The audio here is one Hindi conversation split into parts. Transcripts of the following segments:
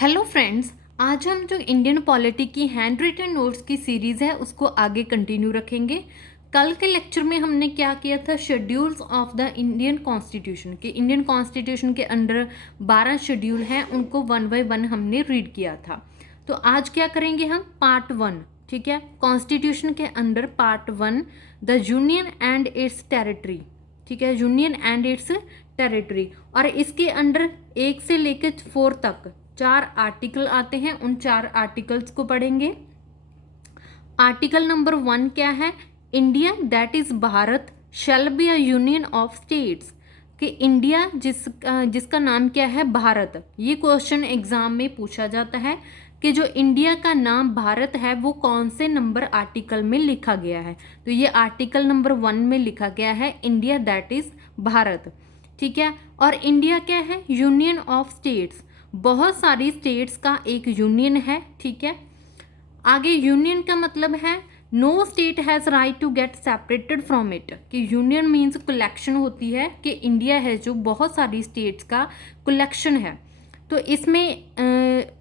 हेलो फ्रेंड्स, आज हम जो इंडियन पॉलिटी की हैंड रिटन नोट्स की सीरीज़ है उसको आगे कंटिन्यू रखेंगे। कल के लेक्चर में हमने क्या किया था, schedules of the Indian constitution के इंडियन कॉन्स्टिट्यूशन के अंडर 12 शेड्यूल हैं, उनको वन बाय वन हमने रीड किया था। तो आज क्या करेंगे हम, पार्ट 1। ठीक है, कॉन्स्टिट्यूशन के under part 1, the union and it's territory. ठीक है, यूनियन एंड इट्स टेरिटरी। और इसके अंडर 1 से लेकर 4 तक 4 आर्टिकल आते हैं, उन 4 आर्टिकल्स को पढ़ेंगे। आर्टिकल नंबर 1 क्या है, India that is Bharat shall be a union of states. कि इंडिया जिसका नाम क्या है, भारत। ये क्वेश्चन एग्जाम में पूछा जाता है कि जो इंडिया का नाम भारत है वो कौन से नंबर आर्टिकल में लिखा गया है। तो ये आर्टिकल नंबर 1 में लिखा गया है, इंडिया दैट इज भारत। ठीक है, और इंडिया क्या है, यूनियन ऑफ स्टेट्स, बहुत सारी स्टेट्स का एक यूनियन है। ठीक है, आगे यूनियन का मतलब है no state has right to get separated from it. कि यूनियन मीन्स कलेक्शन होती है, कि इंडिया है जो बहुत सारी स्टेट्स का कलेक्शन है। तो इसमें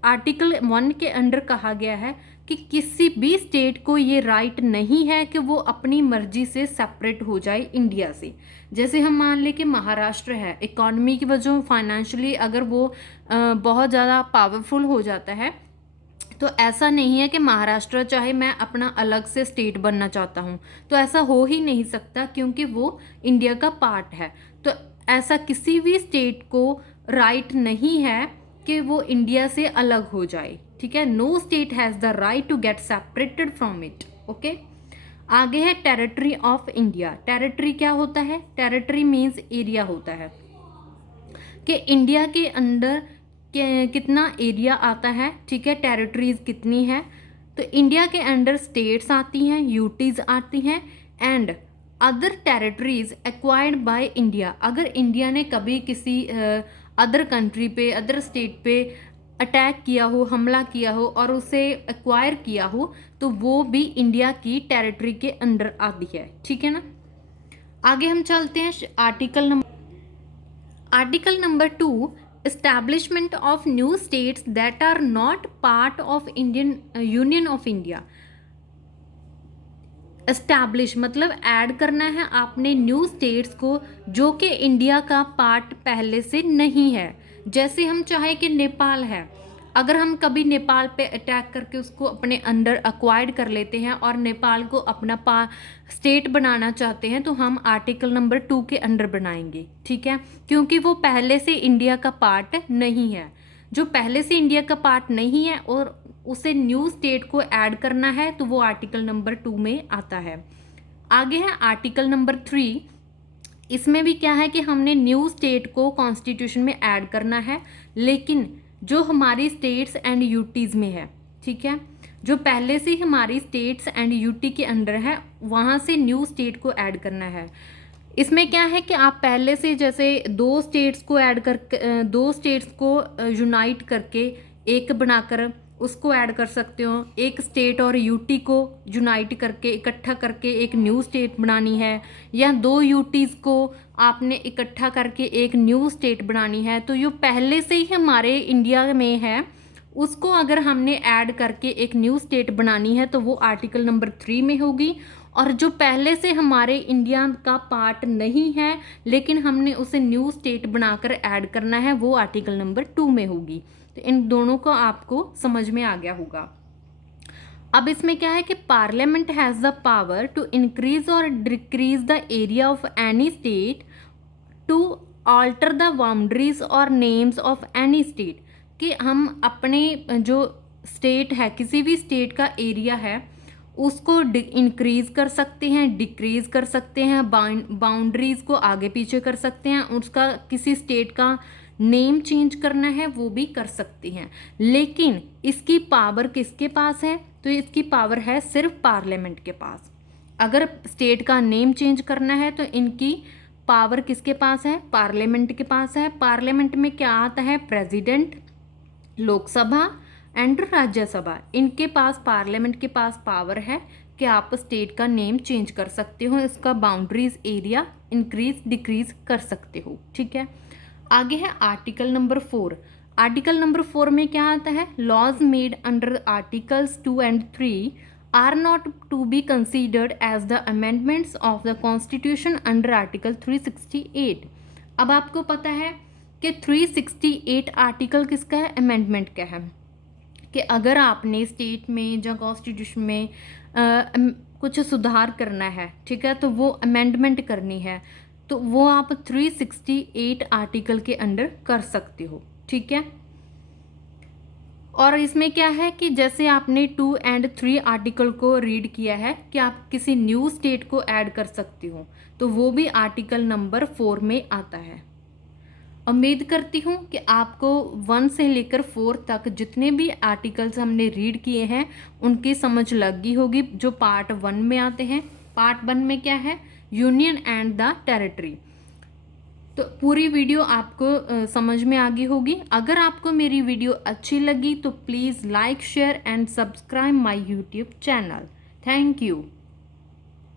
आर्टिकल 1 के अंडर कहा गया है कि किसी भी स्टेट को ये राइट नहीं है कि वो अपनी मर्जी से सेपरेट हो जाए इंडिया से। जैसे हम मान लें कि महाराष्ट्र है, इकॉनमी की वजह फाइनेंशियली अगर वो बहुत ज़्यादा पावरफुल हो जाता है, तो ऐसा नहीं है कि महाराष्ट्र चाहे मैं अपना अलग से स्टेट बनना चाहता हूँ, तो ऐसा हो ही नहीं सकता क्योंकि वो इंडिया का पार्ट है। तो ऐसा किसी भी स्टेट को राइट नहीं है कि वो इंडिया से अलग हो जाए। ठीक है, no state has the right to get separated from it. Okay, आगे है टेरिटरी ऑफ इंडिया। टेरिटरी क्या होता है, टेरिटरी मीन्स एरिया होता है, कि इंडिया के अंदर कितना एरिया आता है। ठीक है, टेरिटरीज कितनी है। तो इंडिया के अंडर स्टेट्स आती हैं, यूटीज आती हैं, and other territories acquired by India. अगर इंडिया ने कभी किसी अदर कंट्री पे, अदर स्टेट पे अटैक किया हो, हमला किया हो और उसे एक्वायर किया हो, तो वो भी इंडिया की टेरिटरी के अंडर आती है। ठीक है ना, आगे हम चलते हैं article number 2, establishment of new states that are not part of Indian Union of India। Establish मतलब ऐड करना है आपने न्यू स्टेट्स को जो कि इंडिया का पार्ट पहले से नहीं है। जैसे हम चाहे कि नेपाल है, अगर हम कभी नेपाल पे अटैक करके उसको अपने अंडर अक्वायर्ड कर लेते हैं और नेपाल को अपना स्टेट बनाना चाहते हैं, तो हम आर्टिकल नंबर 2 के अंडर बनाएंगे। ठीक है, क्योंकि वो पहले से इंडिया का पार्ट नहीं है। जो पहले से इंडिया का पार्ट नहीं है और उसे न्यू स्टेट को ऐड करना है, तो वो आर्टिकल नंबर 2 में आता है। आगे है आर्टिकल नंबर 3। इसमें भी क्या है कि हमने न्यू स्टेट को कॉन्स्टिट्यूशन में ऐड करना है, लेकिन जो हमारी स्टेट्स एंड यूटीज़ में है। ठीक है, जो पहले से हमारी स्टेट्स एंड यूटी के अंडर है, वहाँ से न्यू स्टेट को ऐड करना है। इसमें क्या है कि आप पहले से जैसे 2 स्टेट्स को ऐड कर 2 स्टेट्स को यूनाइट करके एक बनाकर उसको ऐड कर सकते हो। एक स्टेट और यूटी को यूनाइट करके इकट्ठा करके एक न्यू स्टेट बनानी है, या 2 यूटीज़ को आपने इकट्ठा करके एक न्यू स्टेट बनानी है। तो जो पहले से ही हमारे इंडिया में है उसको अगर हमने ऐड करके एक न्यू स्टेट बनानी है, तो वो आर्टिकल नंबर 3 में होगी। और जो पहले से हमारे इंडिया का पार्ट नहीं है लेकिन हमने उसे न्यू स्टेट बनाकर ऐड करना है, वो आर्टिकल नंबर 2 में होगी। तो इन दोनों को आपको समझ में आ गया होगा। अब इसमें क्या है कि parliament has the power to increase और decrease the area of any state, to alter the boundaries और नेम्स ऑफ एनी स्टेट। कि हम अपने जो स्टेट है, किसी भी स्टेट का एरिया है, उसको इंक्रीज कर सकते हैं, डिक्रीज कर सकते हैं, बाउंड्रीज को आगे पीछे कर सकते हैं, उसका किसी स्टेट का नेम चेंज करना है वो भी कर सकती हैं। लेकिन इसकी पावर किसके पास है, तो इसकी पावर है सिर्फ पार्लियामेंट के पास। अगर स्टेट का नेम चेंज करना है तो इनकी पावर किसके पास है, पार्लियामेंट के पास है। पार्लियामेंट में क्या आता है, प्रेसिडेंट, लोकसभा एंड राज्यसभा। इनके पास, पार्लियामेंट के पास पावर है कि आप स्टेट का नेम चेंज कर सकते हो, इसका बाउंड्रीज एरिया इंक्रीज डिक्रीज कर सकते हो। ठीक है, आगे है आर्टिकल नंबर 4। आर्टिकल नंबर 4 में क्या आता है, laws made under articles 2 and 3 are not to be considered as the amendments of the constitution under article 368। अब आपको पता है कि 368 आर्टिकल किसका है, अमेंडमेंट का है, कि अगर आपने स्टेट में या कॉन्स्टिट्यूशन में कुछ सुधार करना है, ठीक है, तो वो अमेंडमेंट करनी है, तो वो आप 368 आर्टिकल के अंडर कर सकते हो, ठीक है। और इसमें क्या है कि जैसे आपने 2 एंड 3 आर्टिकल को रीड किया है कि आप किसी न्यू स्टेट को ऐड कर सकते हो, तो वो भी आर्टिकल नंबर 4 में आता है। उम्मीद करती हूँ कि आपको 1 से लेकर 4 तक जितने भी आर्टिकल्स हमने रीड किए हैं उनकी समझ लग गई होगी, जो पार्ट 1 में आते हैं। पार्ट 1 में क्या है, यूनियन एंड द टेरिटरी। तो पूरी वीडियो आपको समझ में आ गई होगी। अगर आपको मेरी वीडियो अच्छी लगी तो please like, share and subscribe my YouTube channel. Thank you.